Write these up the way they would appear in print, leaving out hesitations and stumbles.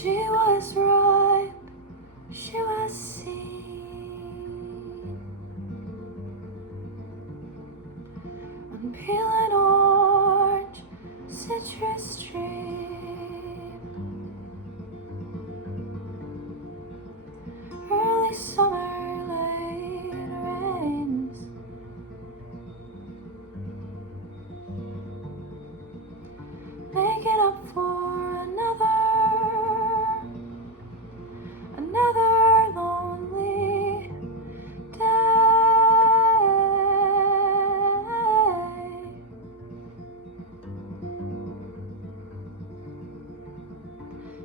She was ripe, she was seen. I'm peeling orange, citrus dream. Early summer, late rains. Making up for another lonely day.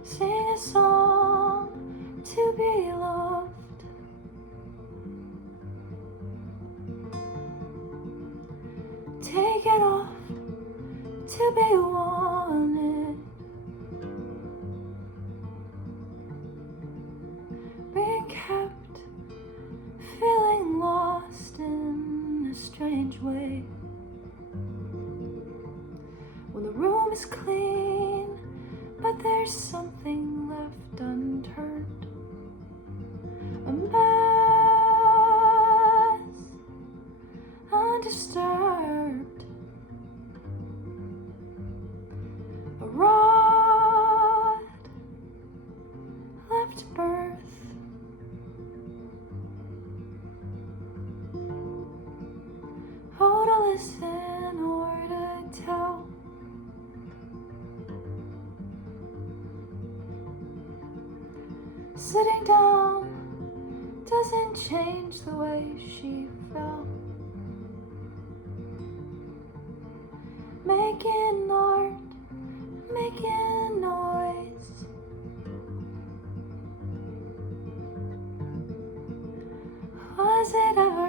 Sing a song to be loved. Take it off to be wanted. Being kept, feeling lost in a strange way. When the room is clean, but there's something left unturned. A mess, undisturbed. A rod left birth. Oh, to listen or to tell. Sitting down doesn't change the way she felt. Making art, making noise. Was it ever